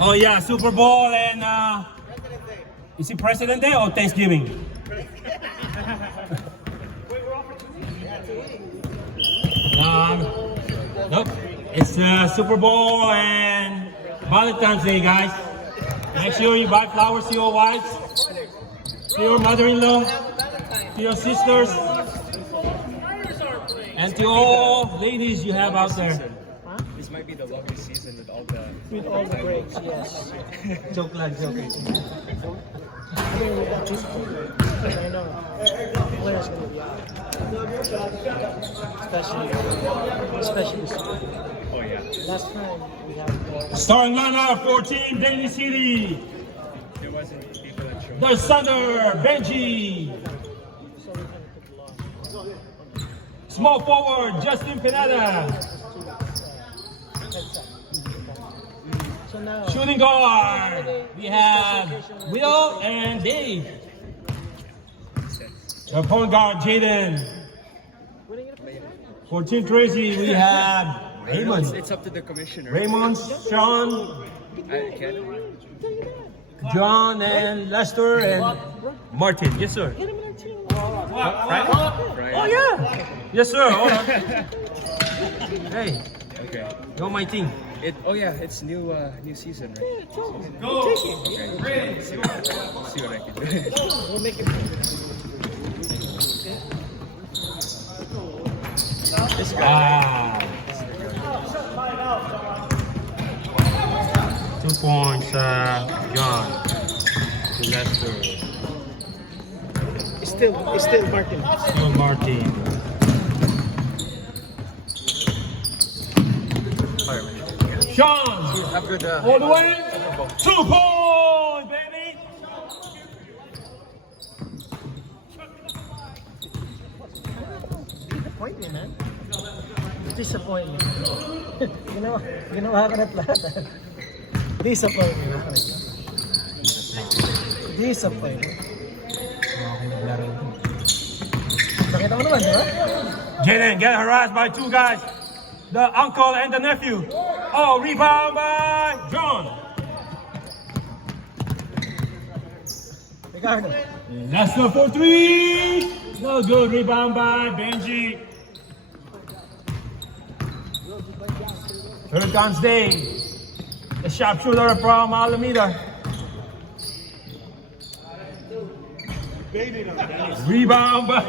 Oh yeah, Super Bowl and is it President Day or Thanksgiving? Nope. It's Super Bowl and Valentine's Day, guys. Make sure you buy flowers to your wives, to your mother-in-law, to your sisters, and to all ladies you have out there. This might be the longest season with all the breaks, yes. Joke lang, joke. I mean, we got this one. I know. Players gonna be out. Especially oh yeah. last time we had Starting lineup for Team Daly City. There wasn't people that showed. The Thunder, Benji. so we kind of took long. Small forward, Justin Pineda. So now Shooting guard, we have Will and Dave. The point guard, Jaden. winning it for For Team Tracy, we have Raymond. It's up to the commissioner. Raymond, Sean, Ken? John, and Lester, and Martin. Yes, sir. get him in our team. Brian. Oh, yeah. Yes, sir. Hold on. Hey, Okay. you're my team. Oh yeah, it's new season, right? Yeah, tell him. Take it. Okay. See what I can do. We'll make it. This guy. Wow. 2 points, John. To Lester. It's still Martin. Still Martin. Sean. Have good. All the way. 2 points, baby. Disappointment, man. Disappointment. Ginawa ka na't lahat. Disappointment. Disappointment. Nakita mo naman, di ba? Jaden get harassed by 2 guys. The uncle and the nephew. Oh, rebound by John. Ricardo. Lester for 3. No good. Rebound by Benji. Here comes Dave. The sharpshooter from Alameda. Rebound by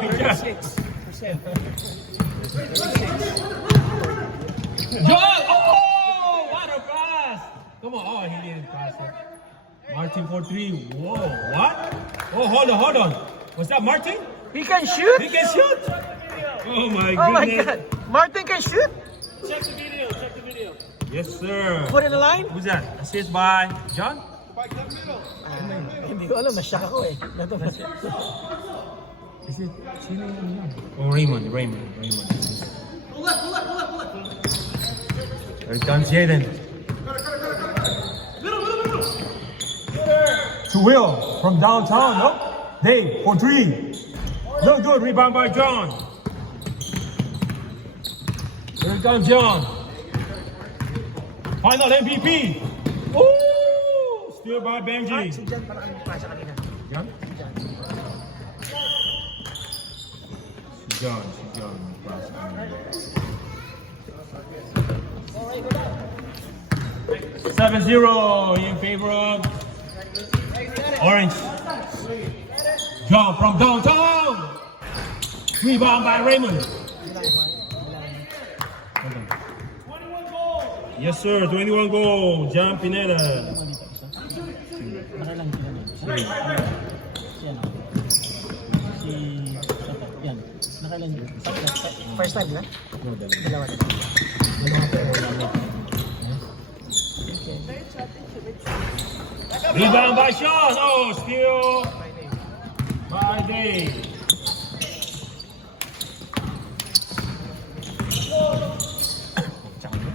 John. Oh, what a pass! Come on. Oh, he didn't pass it. Martin for 3. Whoa, what? Oh, hold on. Was that Martin? He can shoot? He can shoot? Oh my Oh my goodness. God. Martin can shoot? Check the video. Yes, sir. Put in the line? Who's that? Assist by John? Hindi ko alam. Nasyak ako eh. Is it? Sino yun? Oh, Raymond. Here comes Jaden. To Will from downtown, no? Dave for 3. No good, rebound by John. Here comes John. Final MVP. Ooh! Still by Benji. Si Jan parang ang pasa kanina. John? John. 7-0 in favor of Orange. John from downtown. Rebound by Raymond. Yes, sir. 21 goals. John Pineda. Nakailang sila niya. Yan. Si Soto. Yan. Nakailang yun. First time, di ba? Dalawa na. Rebound by Sean. Oh, steal by Dave.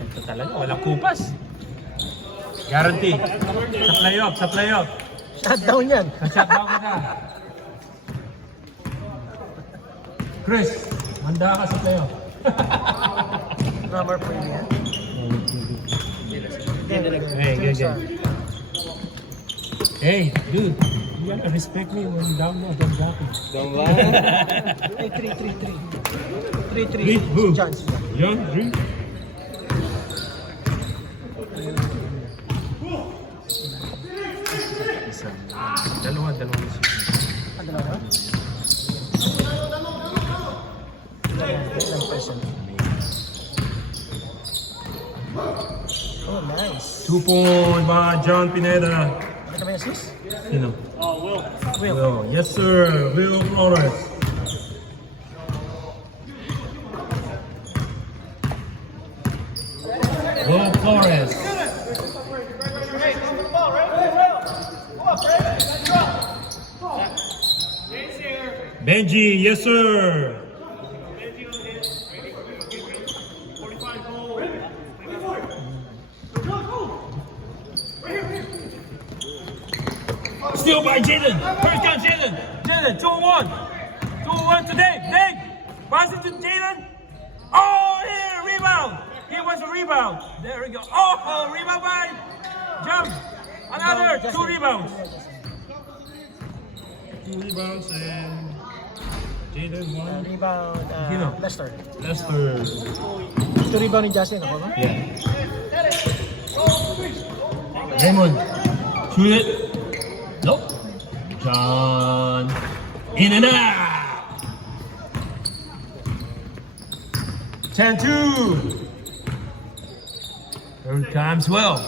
Ito talaga, walang kupas. Guarantee. Sa playoff. Shutdown yan. Shutdown ka na. Chris, handa ka sa playoff. Number po yun yan. Hey, good. Hey, dude, you gotta respect me when I'm down there, don't drop it. Don't lie. Hey, 3-3-3. 3-3. Three, who? Si John. John, three. Isa. Dalawa na siya. Ano na ba? Ilang person? Oh, nice. 2 point by John Pineda. Ano ba yung assist? You know. Will. Will. Yes, sir. Will Flores. Will Flores. Benji, yes, sir. Steal by Jalen. First down, Jalen. Jalen, 2-1. 2-1 today. Dave. Pass it to Jalen. Oh, here, rebound. He wants a rebound. There we go. Oh, rebound by Jump. Another 2 rebounds. 2 rebounds and Jalen 1. Rebound, Sino? Lester. Lester. Ito rebound ni Justin ako, no? Yeah. Raymond. Shoot it. Nope. John. In and out. 10-2. Third time's Will.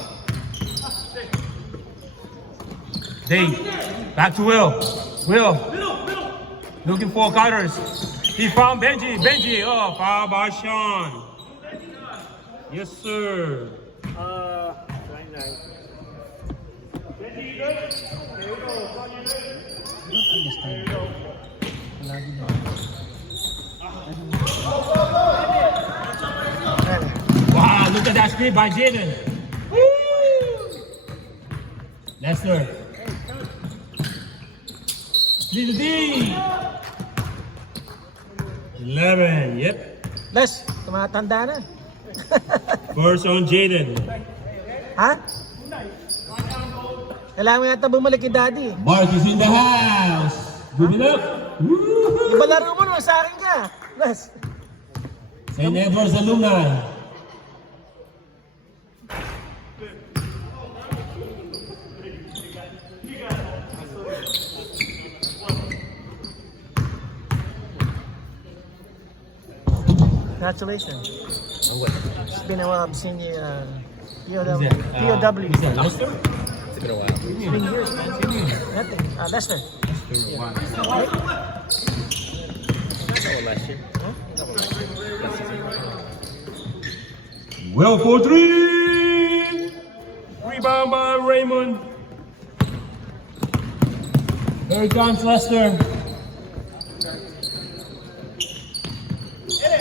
Dave. Back to Will. Will. Looking for cutters. He found Benji. Benji. Oh, foul by Sean. Yes, sir. 29. Lagi na. Wow, look at that screen by Jaden. Lester. Little D. 11, yep. Les, tumatanda na. First on Jaden. Ha? Kailangan mo yata bumalik kay Daddy. Mark is in the house. Give it up. Woo! Iba laro mo naman sa akin ka. Les. St. Edward's alumni. Congratulations. What? It's been a while I've seen you, POW. Who's that? POW. Is that Lester? It's been a while. It's been years, man. Nothing. Lester. Oh, last year. Will for 3. Rebound by Raymond. Here comes Lester.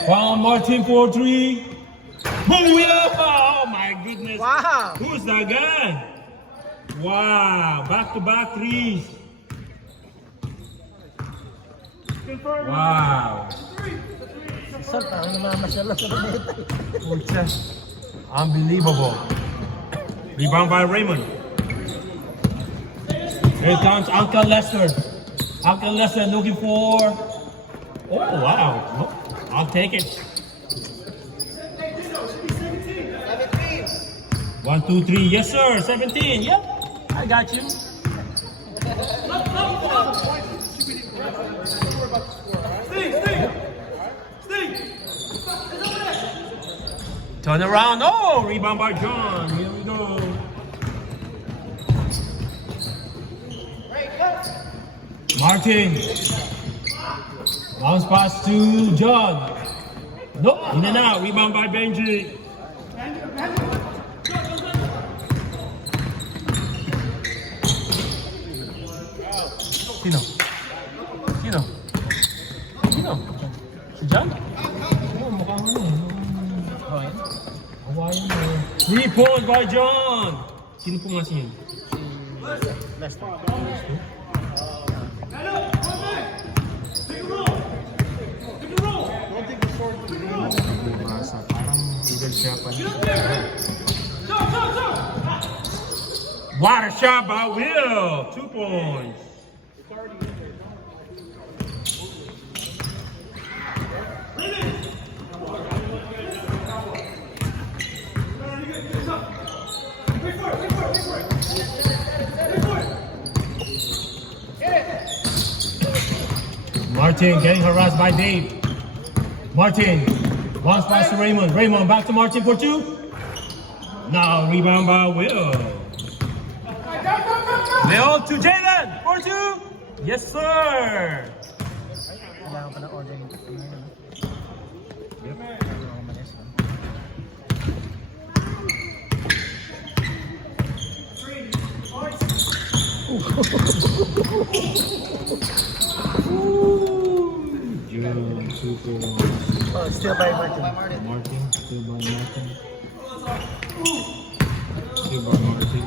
Juan Martin for 3. Booyah! Oh my goodness. Wow. Who's that guy? Wow. Back-to-back threes. Wow. Sir, parang namamasyal lang sa planeta. Pucha. Unbelievable. Rebound by Raymond. Here comes Uncle Lester. Uncle Lester looking for... Oh, wow. Oh, I'll take it. 1, 2, 3. Yes, sir. 17. Yep. I got you. Turn around. Oh, rebound by John. Here we go. Martin. Bounce pass to John. No, in and out. Rebound by Benji. Sino? Sino? Sino? Si John? Oh, mukhang ano eh. Hawaii mo. 3 points by John. Sino po nga siya? Lester. Parang Eagle siya pa. What a shot by Will. 2 points. Martin getting harassed by Dave. Martin, bounce pass to Raymond. Raymond back to Martin for 2. Now rebound by Will. Will to Jalen for 2. Yes, sir. Kailangan pa ng order yung ngayon. Yep. Kailangan ko malis, no? Jalen, 2 points. Oh, still by Martin. Martin, still by Martin. Still by Martin.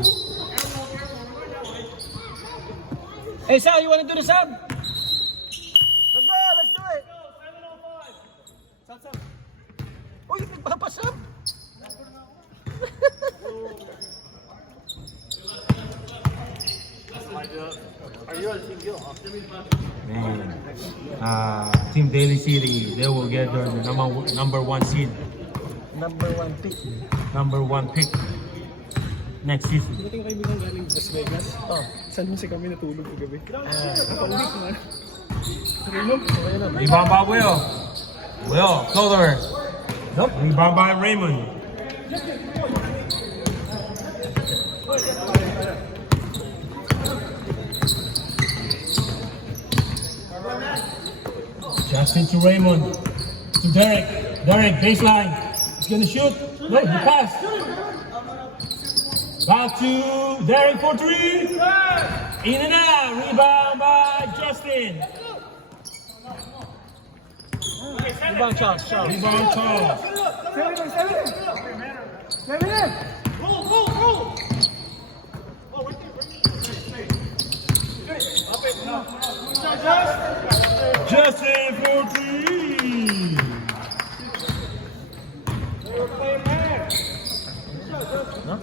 Hey, Sal, you want to do the sub? Let's go, let's do it. 7:05. Oh, you nagpapasub? Are you on Team Gil? Man, Team Daly City, they will get the number 1 seed, Number 1 pick. number 1 pick next season. Dating kaibigan galing Las Vegas. Oh. Saan mo si kami natulog kagabi? Ah, Pauwi ko nga. Raymond? Rebound by Will. Will, floater. Nope. Rebound by Raymond. Justin to Raymond. To Derek. Derek, baseline. He's gonna shoot. No, he passed. Back to Derek for 3. In and out. Rebound by Justin. Rebound, Charles. Rebound Charles. Justin for 3. No?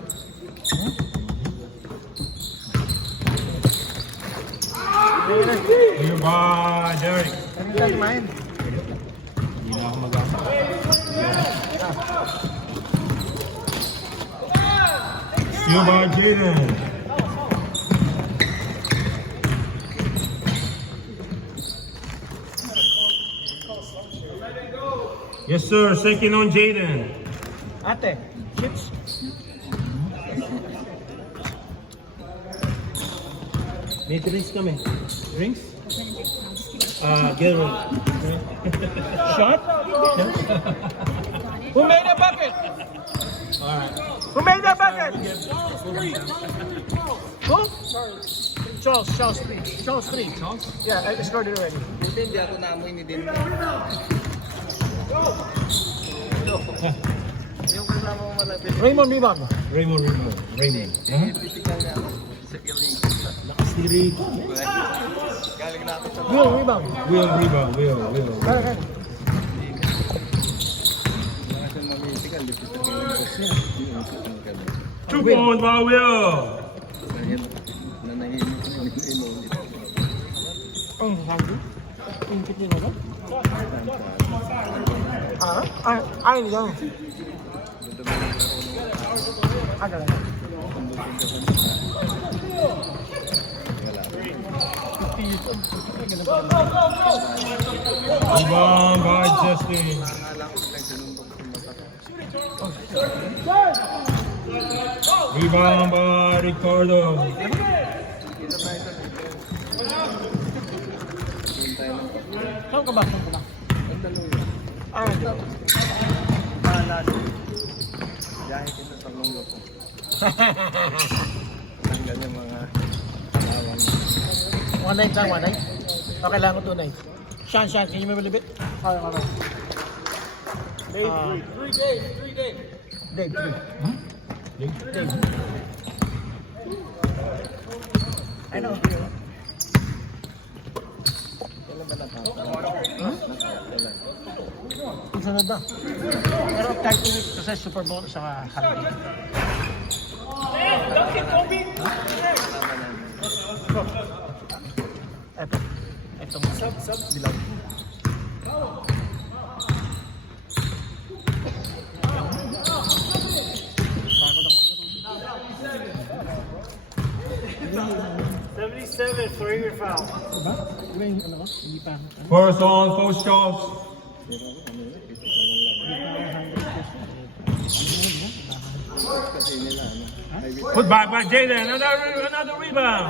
Here by Derek. Ano yung kumain? Hindi na ako mag-asa. Steal by Jaden. Yes, sir. Second on Jaden. Ate, chips. May drinks kami. Drinks? Gatorade. Shot? Who made that bucket? Alright. Who made that bucket? Who? Charles 3. Charles 3. Yeah, I scored it already. Hindi ako naamoy ni Din. Yung kasama mo malapit. Raymond rebound. Raymond. Huh? Physical na ako. Sa galing. Nakasiri. Galing na ako sa Will rebound. Will rebound. Will. Kaya. mga sa mga physical. Dito sa galing. 2 points by Will. Nanahimik na inulit. Oh, hungry? Ingkit niyo na ba? Ay, hindi lang. Aga lang. Rebound by Justin. Rebound by Ricardo. Saan ka ba? Ah, hindi. Biyahe kita sa lunggo ko. Tanggal yung mga awang. One night lang, one night. Okay lang ko 2 nights. Sean, can you move a little bit? Okay. Dave, 3 days. Dave, 3. Huh? Dave. I know. Sunod na. Pero 30 weeks kasi Super Bowl sa holiday. Four-year foul. Diba? Diba yung ano ko? Hindi pa. First on, post shots. Kasi nila, ano, may Put back by Jaden. Another rebound.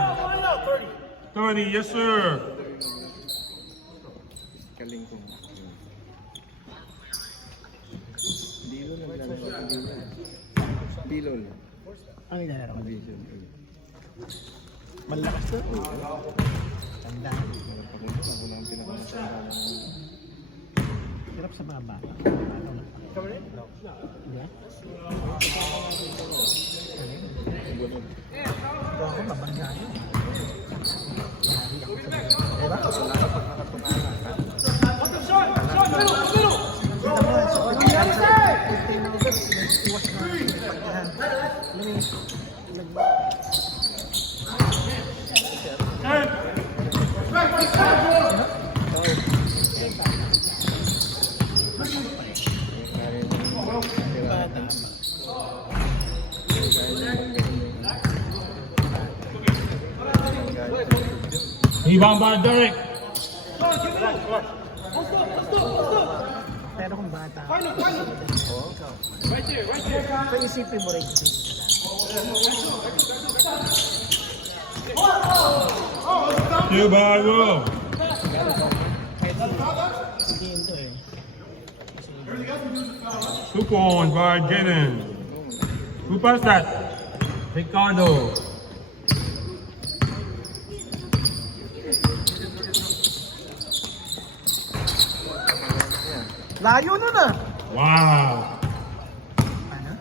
30, yes sir. kaling kong. Dilo na naglalaro. Dilo lang. Ang ilalaro ko. Division. Malakas to. Tanda. Ako na ang pinakamasama. Hirap sa mga bata. Diba? Ako, mabangga yun. Rebound by Derek. Pero kung bata. So isipin mo rin. Two by Will. Hindi yun to eh. 2 points by Jaden. Who passed that? Ricardo. Layo nun ah! Wow. Ano?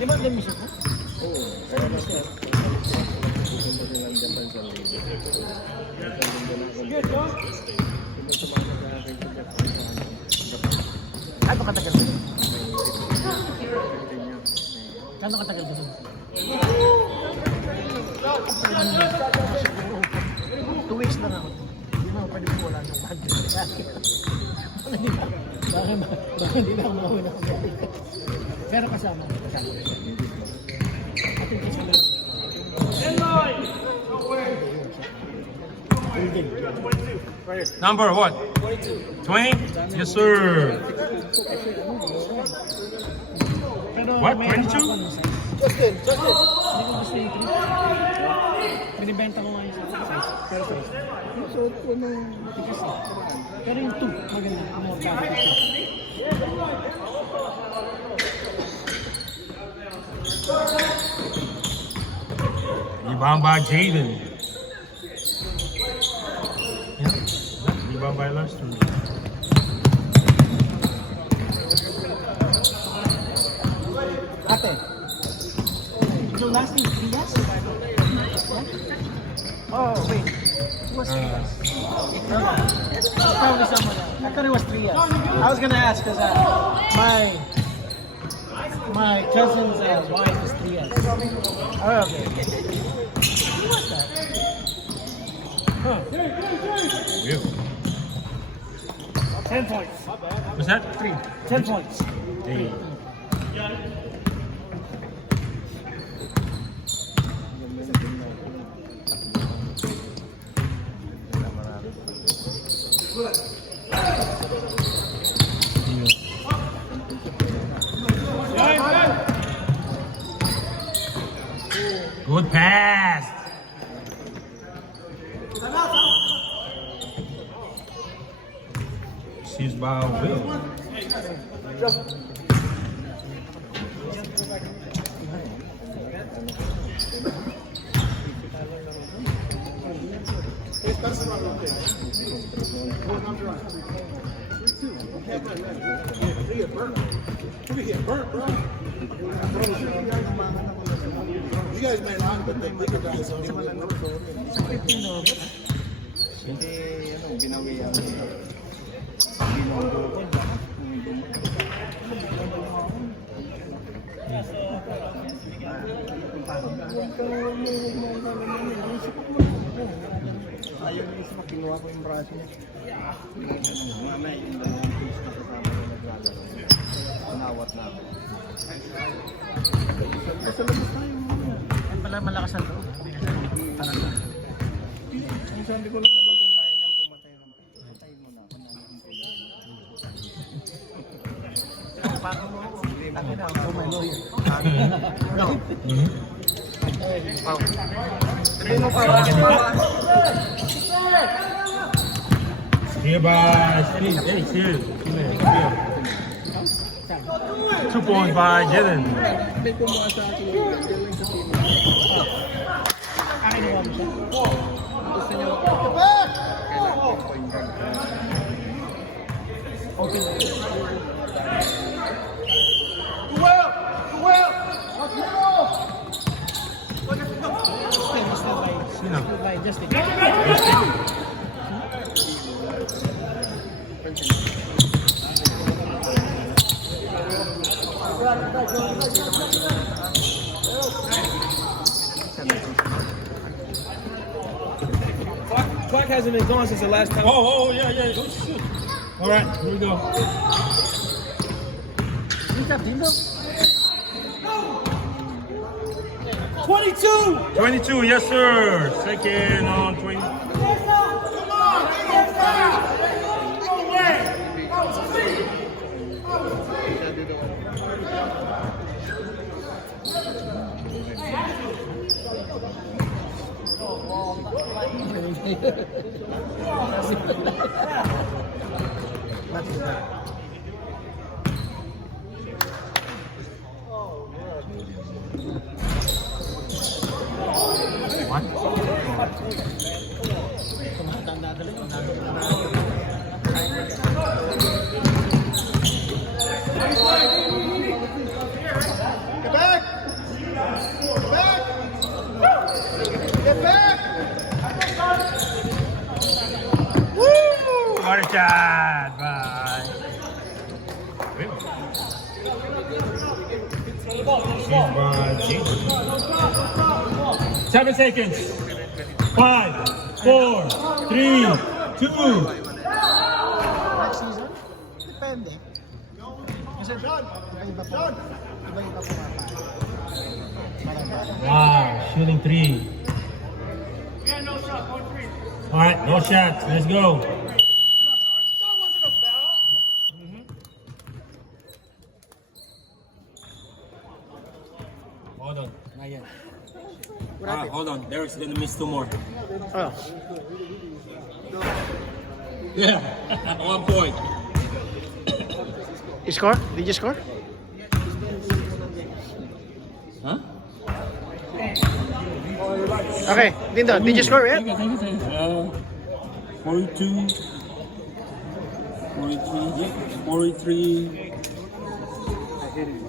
Di ba ang mission mo? Oo. Saan ang mission? Pupunta silang Japan sa Liga. Good, no? Sumasama sa akin sa Japan. Ano katagal mo? Kanya. Ano katagal mo? 2 weeks lang ako. Hindi na ako pwede ko wala ng bag. Bakit hindi na ako makawin ako. Pero kasama. Ating kasama. Number what? 20? Yes sir. Pero What? may 22? ako ng size. Justin! Hindi ko gusto yung 3. Binibenta ko nga yung size. Pero size. Suot ko ng Tigas eh. Pero yung 2, maganda. Ang mga gamit. Rebound by Jaden. Yeah. Rebound by Luster. Ate. So last thing, 3 years? Oh, wait. It was 3 years. Probably someone else. I thought it was 3 years. I was gonna ask because my cousin's wife is 3 years. Oh, okay. Who was that? Huh. Will. 10 points. What's that? 10 points. Hey. Good pass. Seized by Will. Hindi, binawian. Ayaw na isa kinuha ko yung braso niya. Mamaya yung dalawang piece na kasama na naglalaro. Nawat na ako. Sa labas tayo muna. Yan pala malakas ang loob. Ang sabi ko lang naman kung kaya niyang pumatay ng patay mo na. Here by Steve. Hey, Steve. 2 points by Jalen. Hindi kumuha sa akin yung galing sa team. Gusto niya Clock hasn't been gone since the last time. Oh, yeah. Oh, shoot. All right, here we go. Dito, dito. 22, yes, sir. Second on 20. What a shot! Bye. By Jason. 7 seconds. 5, 4, 3, 2. Next season? Depende. Kasi iba-iba po. Iba-iba po Wow, shooting 3. All right, no shots. Let's go. Hold on, not yet. Hold on. Derek's gonna miss 2 more. Oh. Yeah, 1 point. You score? Did you score? Huh? Okay, Dindo, did you score yet? 42, 43.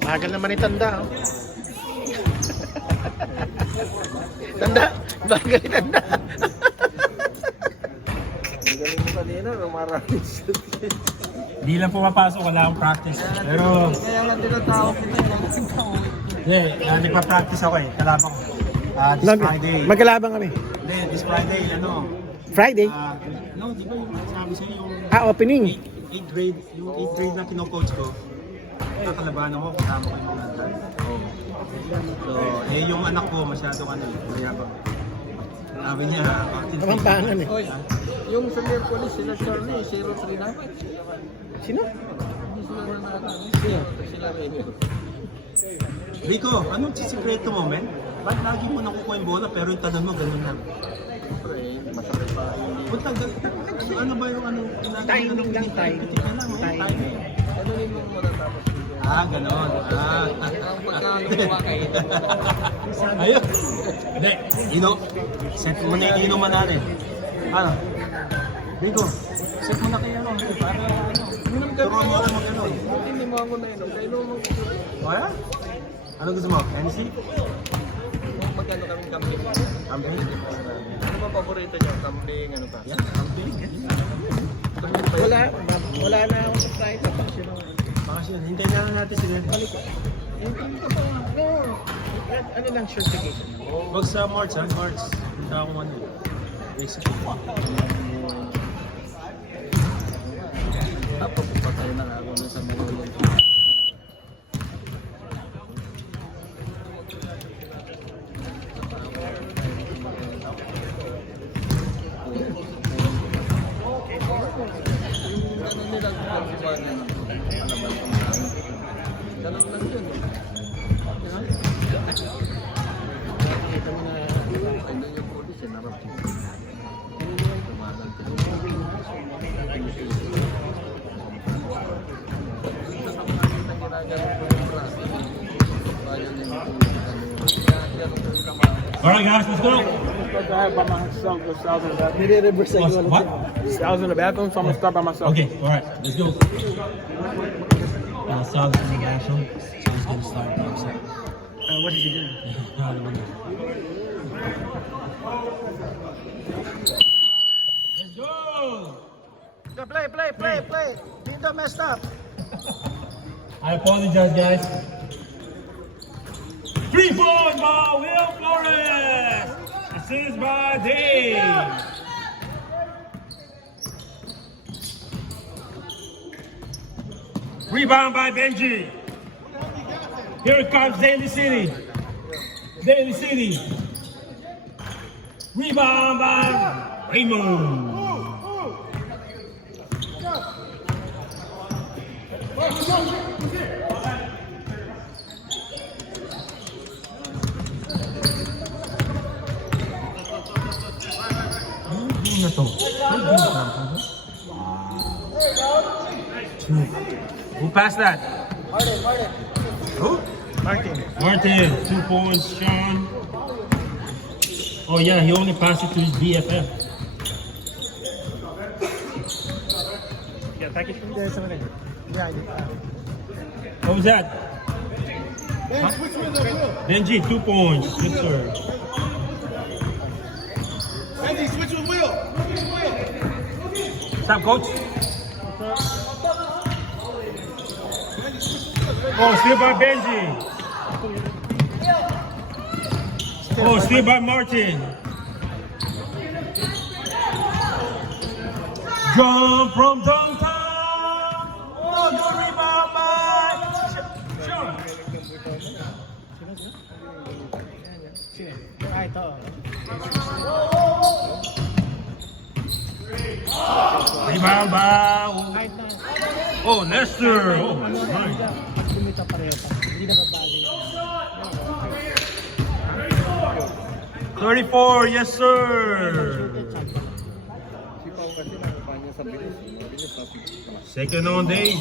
Bagal naman itanda. Oh. Tanda, bagal itanda. ang galing mo kanina, maraming shoot. Hindi lang pumapasok, wala akong practice. Pero, Kaya lang tinatawag kita, yung tao. nagpa-practice ako eh, kalaban ko. This Friday. Magkalabang kami. Hindi, this Friday, Friday? no, di ba yung sabi sa'yo yung Opening. 8th grade, yung 8th grade na kino-coach ko, kakalabanan ko, kasama ko yung mga dad. So, yung anak ko masyado mayabang. Sabi niya, Kapampangan eh. Oy, yung sa Merkulis, sila Charlie, 0-3 dapat. Sino? Hindi sila nanalo. Sila rin yun. Rico, anong sisikreto mo, men? Ba't lagi mo nakukuha yung bola pero yung tanong mo ganun lang? Siyempre, masakit pa yung Punta, ano ba yung ano? Timing lang, timing. Timing. ano rin yung matatapos dito. Ganon. Ang pagkakaluwa kayo. Ayun. Hindi. Set mo na yung inuman natin. Ano? Rico, set mo na kayo ano. Para ano. Turuan mo ako mag-ano. Hindi mo ako na inom. Kaya mo Kaya? Ano gusto mo? Hennessy? magkano kaming camping. Camping? Ano ba paborito niyo? Camping, ano pa? Yan, camping. Wala na akong supply sa passion. Bakasyon, hintayin na lang natin sila. Ano lang certification? Huwag sa March ha, March. Punta akong ano. Basic. Tapos patay na ako na sa Manila. Ganun nilang pagkuhan yan. Ganun lang yun. Kita mo na ano yung police, narap mo. Alright guys, let's go. I have by myself, because I was in the bathroom. Nire-reverse What? I was in the bathroom, so I'm gonna start by myself. Okay, alright, let's go. Solid in the action. So he's gonna start the upset. What did you do? Let's go! Play. Dito messed up. I apologize, guys. 3-point by Will Flores. Assist by Dave. Rebound by Benji. Here comes Daly City. Daly City. Rebound by Raymond. Ano na to? Who passed that? Who? Martin, 2 points, Sean. Oh yeah, he only passed it to his BFF. What was that? Huh? Benji, 2 points. Yes, sir. Andy, switch with Will. What's up, coach? Oh, steal by Benji. Oh, steal by Martin. Jump from downtown. Oh, good rebound by Sean. Rebound by oh, Lester. Oh my God. 34, yes sir. Second on day.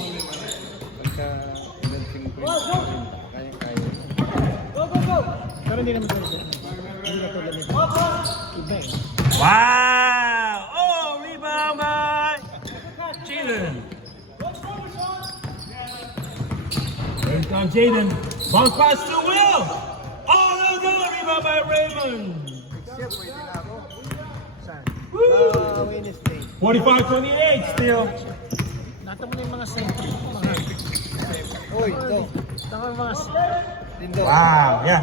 Wow! Oh, rebound by Jaden. Here comes Jaden. Bounce pass to Will. Oh, no, rebound by Raymond. 45-28 still. Nata mo na yung mga center. Uy, ito. Tama yung mga Lindo. Wow, yeah.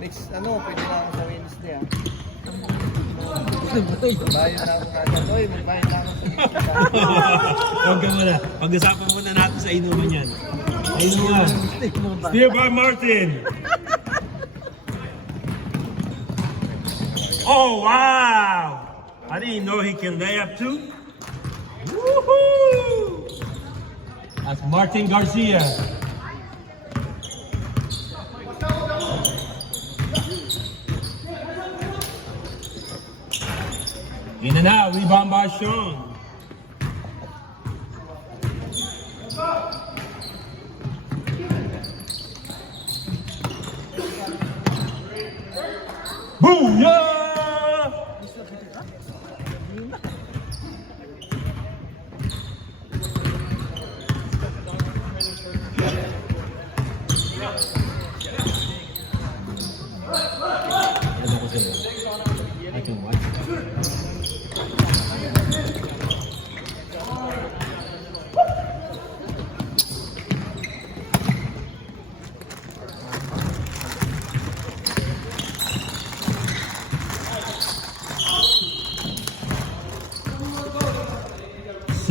Next, pwede na ako sa Wednesday, Bayan na ako kagad. Uy, may bayan na ako sa Wednesday. Huwag ka muna. Pag-usapan muna natin sa inuman yan. Inuman. Steal by Martin. Oh, wow! I didn't know he can lay up too. Woohoo! That's Martin Garcia. In and out, rebound by Sean.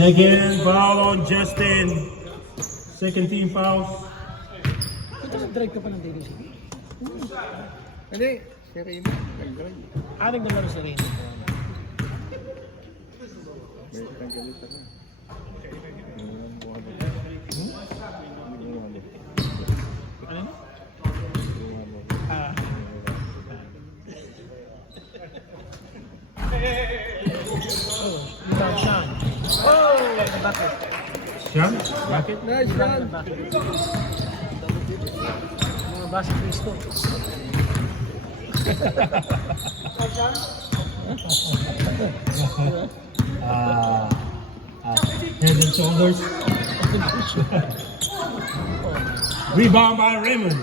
Second foul on Justin. Second team fouls. Ito nag-drive ka pa ng Daily City. Hindi, si Rino, nag-drive. Aring naglaro sa rin. May tanggalit ako. Ano yun? Oh, rebound Sean. Oh, bakit? Sean? Bakit? Nice run! Mga basket Cristo. Head and shoulders. Rebound by Raymond.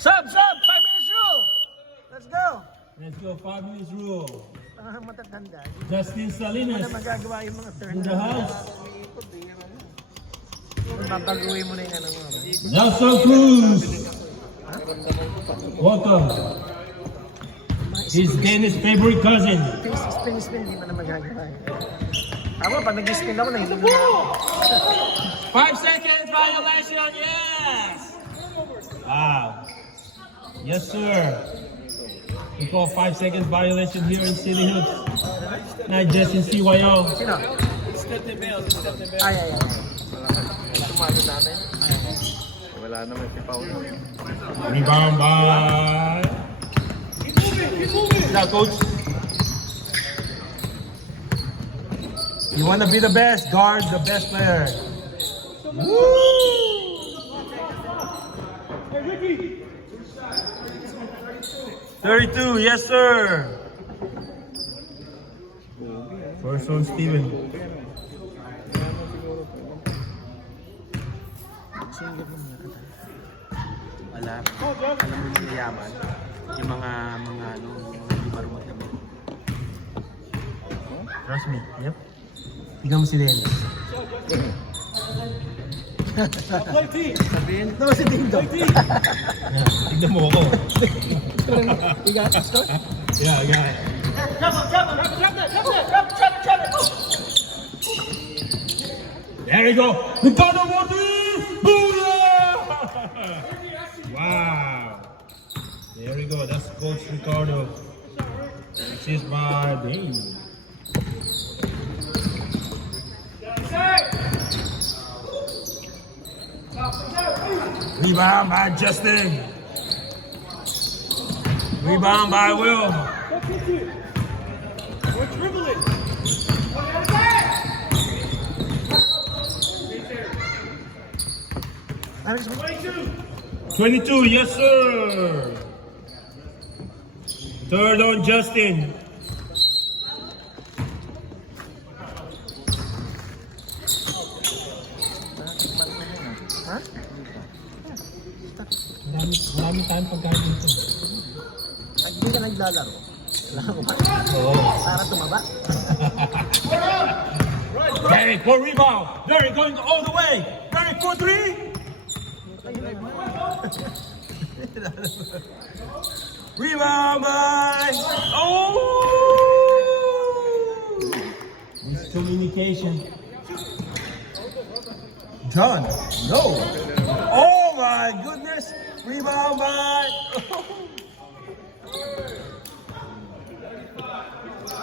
Sub! 5 minutes rule! Let's go! Let's go, 5 minutes rule. Matatanda. Justin Salinas Magagawa yung mga turn. in the house. Babaguhin mo na yung ano mo. Nelson Cruz. Welcome. He's Dennis' favorite cousin. Spin, hindi mo na magagawa. Ako, pag nag-spin ako, nahihilo na ako. 5 seconds violation, yes! Wow. Yes, sir. We call 5 seconds violation here in City Hoods. Not just in CYO. Sino? Ay. Tumalo namin. Wala naman si Paulo. Rebound by... Now, coach. You want to be the best, guard the best player. Woo! 32, yes sir. First on Steven. Wala. Alam mo yung yaman. Yung mga hindi marunong kami. Trust me. Yep. Tingnan mo si Dennis. Sabihin, no, si Dingdong. Tingnan mo ako. Igat, score? Yeah, yeah. There you go. Ricardo Mortis! Booyah! Wow. There we go. That's Coach Ricardo. This is my name. Rebound by Justin. Rebound by Will. Ano gusto mo? 22, yes sir. Third on Justin. Ha? Marami tayong pagkain dito. Pag hindi ka naglalaro, wala kang kumain. Oo. Para tumaba. Derek for rebound. Derek going all the way. Derek for three. Rebound by. Oh! Miscommunication. John, no. Oh my goodness. Rebound by.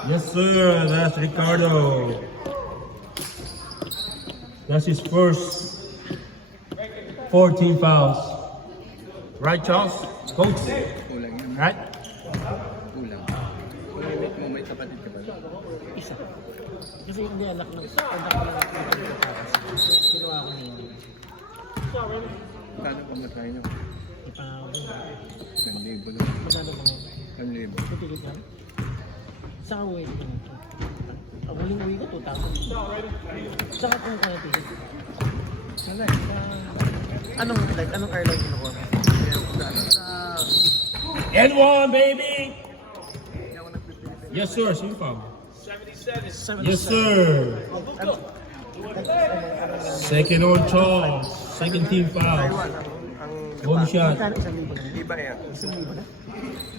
Yes, sir. That's Ricardo. That's his first 14 fouls. Right, Charles? Coach? Kulang yun. Right? Kulang. Kulit mo, may kapatid ka ba? Isa. Kasi hindi anak ng anak ko lang kinuha ko nino. Paano pa matry nyo? Ipawin. 1,000 lang. Magkano ba ngayon? 1,000. Tutigil ka? Saan ka uwi ko nito? Ang huling uwi ko, 2,000. Saan ka kung kaya tigil? Anong airline kinukuha mo? N1, baby! Yes, sir. Sino pa? 77. Yes, sir. Second on Charles. Second team foul. Ang Bonus shot. Magkano 1,000 na? Hindi ba yan? 1,000 na?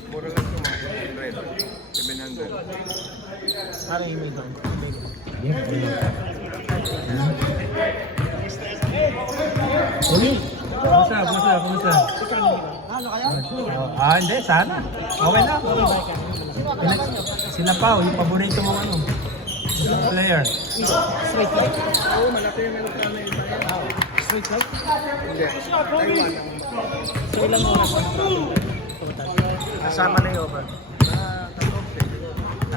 Mura lang ito mga 700. Parang yung may doon. Uli. Kumusta? Ano kaya? Hindi, sana. Okay lang. Sila pa, yung paborito mong ano. Player. Straight light? Oo, malaki yung ano yung bayan. Straight light? So ilang oras na total? Kasama na yung over.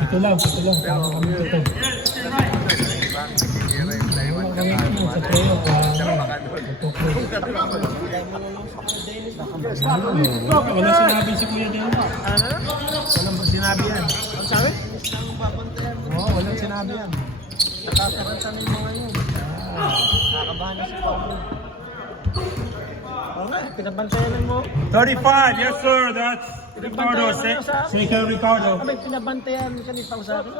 Ito lang. Tama kami ito. Kami naman sa playoff. Wala sinabi si Kuya din. Walang sinabi yan. Ang sabi? Oo, walang sinabi yan. Nakakaranta na yung mga yun. Nakakabahan na si Pablo. Oo nga, pinabantayan mo. 35, yes sir. That's Ricardo. Second Ricardo. Kami pinabantayan ka ni Pao sa akin.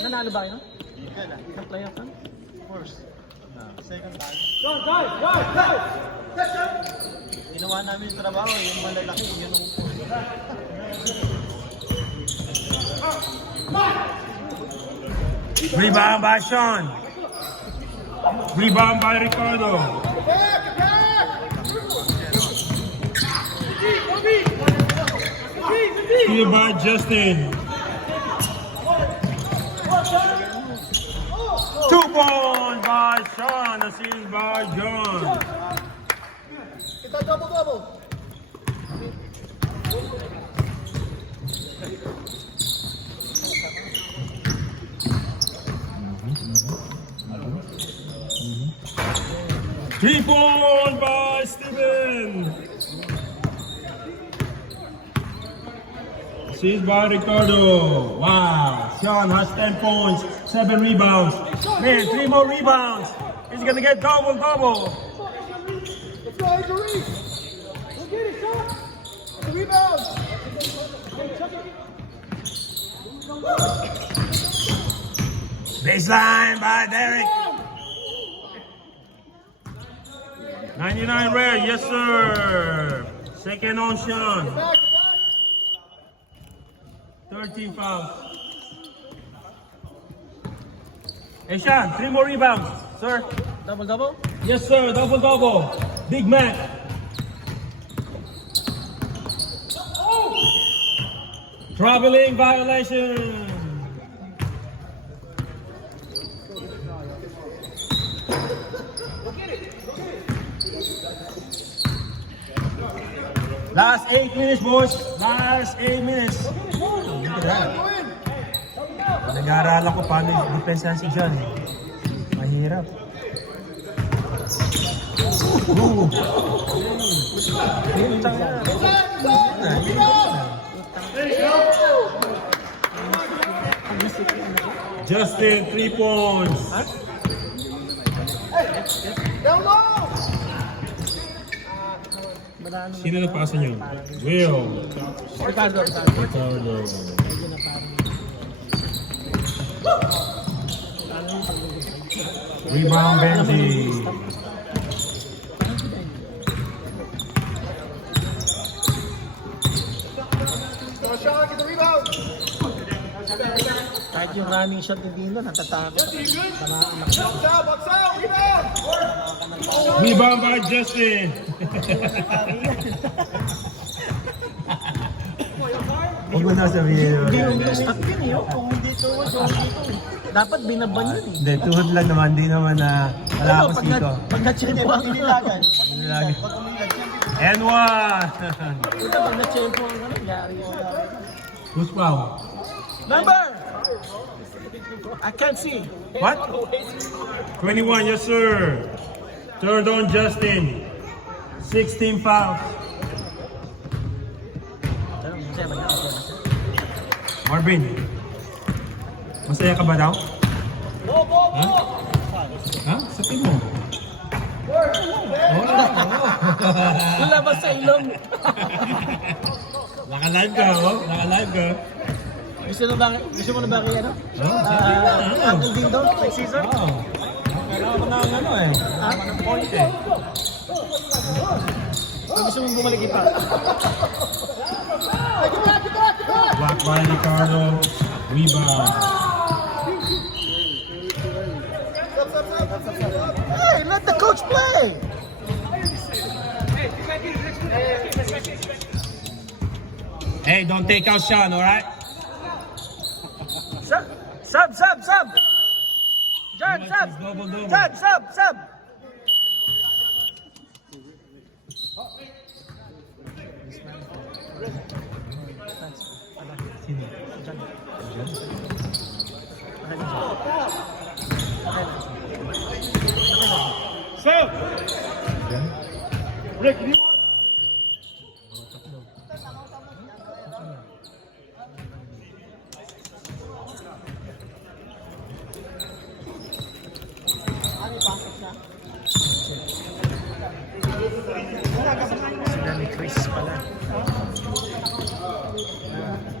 Nanalo ba kayo? Sa playoff ka? First. Second time. Ginawa namin yung trabaho, yung malalaki, yun ang Rebound by Sean. Rebound by Ricardo. Steal by Justin. 2 points by Sean. Assist by John. Three points by Steven. Assist by Ricardo. Wow. Sean has 10 points, 7 rebounds. Man, 3 more rebounds. He's gonna get double. Let's go, Angeline. Go get it, Sean. The rebound. Baseline by Derek. 99 red, yes sir. Second on Sean. 13 fouls. Hey Sean, 3 more rebounds, sir. double-double? Yes sir, double. Big Mac. Traveling violation. Last 8 minutes, boys. Last 8 minutes. Nag-aaralan ko paano yung depensahan si John. Mahirap. Justin, 3 points. Sino nagpasa niyo? Will. Ricardo. Ricardo. Rebound Benji. Kahit yung running shot ni Dino, natatakot. Rebound by Justin. Huwag mo na sabihin. Stop yun eh, kung hindi tuhod, so dito. Dapat binaban yun eh. Hindi, tuhod lang naman. Hindi naman na wala ako dito. Pag na-tsempo ang nilagan, And one. pag na-tsempo ang nangyari yun. Who's foul? Number! I can't see. What? 21, yes sir. Third on Justin. 16 fouls. Marvin, masaya ka ba daw? Ha? Ha? Sa team mo? Wala ba sa ilong? Naka-live ka, oh? Naka-live ka. Gusto mo na ba kaya ano? Uncle Ding Dong, like Caesar? Oo. Kailangan ko na ang ano eh. Ah, Point eh. Pag gusto mong bumalik ipa. Block by Ricardo. Rebound. Hey, let the coach play! Hey, don't take out Sean, alright? Sub! John, sub! Double. Sub! Sila ni Chris pala.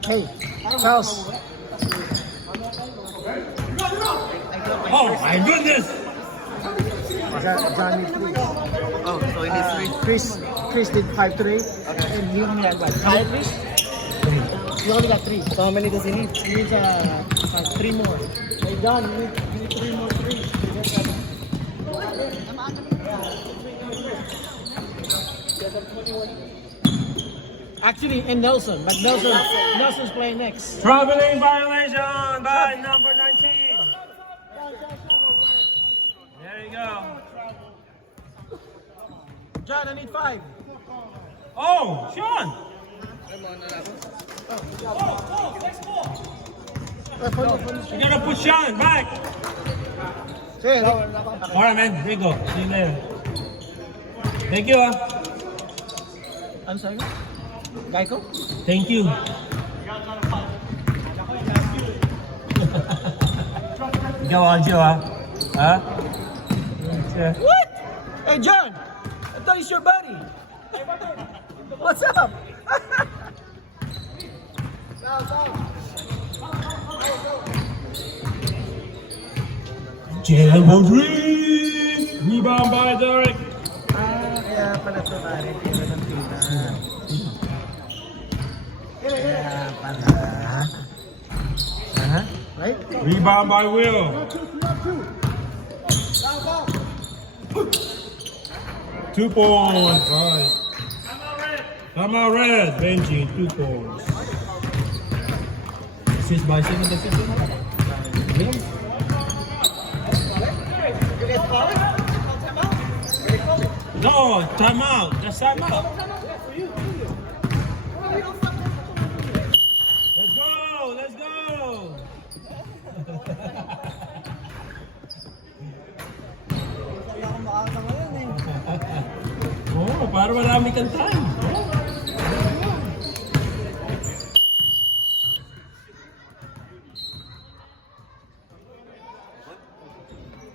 Hey, Charles. Oh my goodness! Johnny, please. Oh, so it is 3. Chris did 5-3, and he only had what? 5 3? He only got 3. So how many does he need? He needs 3 more. Hey John, you need 3 more 3s. Actually, and Nelson, but Nelson's playing next. Traveling violation by number 19. There you go. John, I need 5. Oh, Sean! You gotta push Sean back. Say, Alright, man. Here you go. See you later. Thank you, I'm sorry. Geico? Thank you. Ikaw, Aljo, ha? What? Hey John, I thought he's your buddy. What's up? Jalen Baldry! Rebound by Derek. Kaya pala ito pare, tira ng tira. Kaya pala. Ha? Right? Rebound by Will. 2 points, guys. Come out red. Benji, 2 points. Assist by second defensive. No, time out. That's time out. Let's go. Oh, para marami kang time.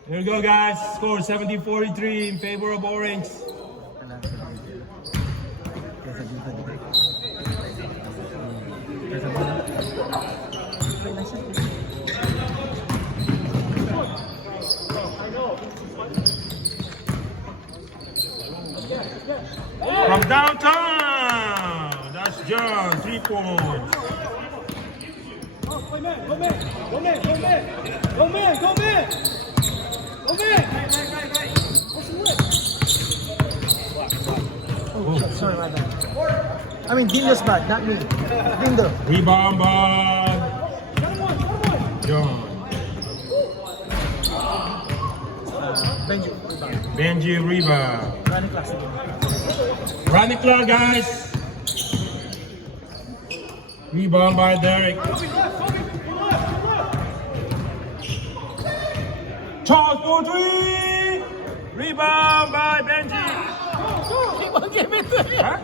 Here we go, guys. Score 70-43 in favor of Orange. Wala sa video. Kaya sa video direct. Kaya sa From downtown, that's John, 3 points. Oh, sorry about that. I mean, Dindo's bad, not me. Dindo. Rebound by John. Benji. Benji rebound. Running class again. Running clock, guys. Rebound by Derek. Charles for 3. Rebound by Benji. Give it to him. Huh?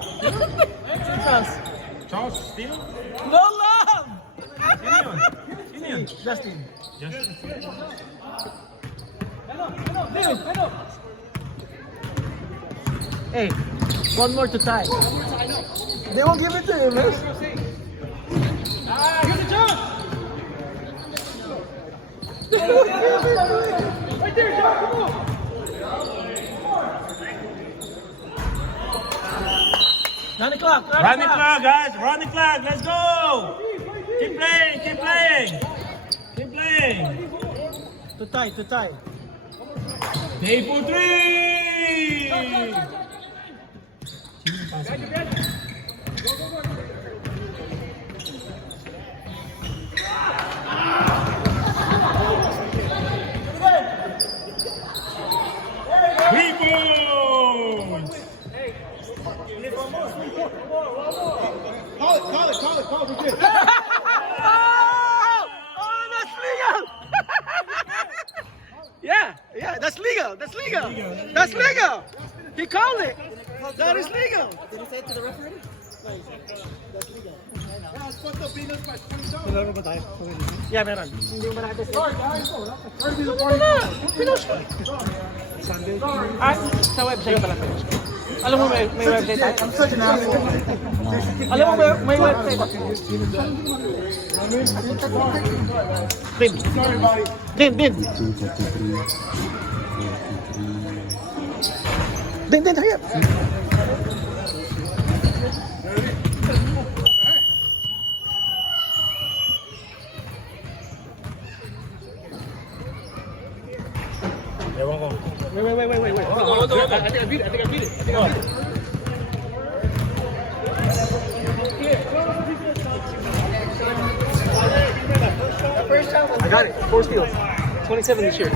Charles. Charles still? No love! Sino yun? Justin. Just Hey, one more to tie. They won't give it to him, man. They won't give it to him. Right there, John, come on. Run the clock. Run the clock, guys. Run the clock. Let's go. Keep playing. Keep playing. Keep playing. Too tight, too tight. Stay for three. Three points. Call it, we did. Oh, that's legal! yeah, that's legal. That's legal. That's legal. He called it. That is legal. Did he say it to the referee? That's legal. Meron ba tayo? Yeah, meron. Hindi mo natin sa... Sorry, guys. Pinost ko. Sa website pala. Alam mo may website tayo? Alam mo may website tayo? Din. Din, hurry up. Ewan ko. Wait. I think I beat it. I got it. 4 steals. 27 this year.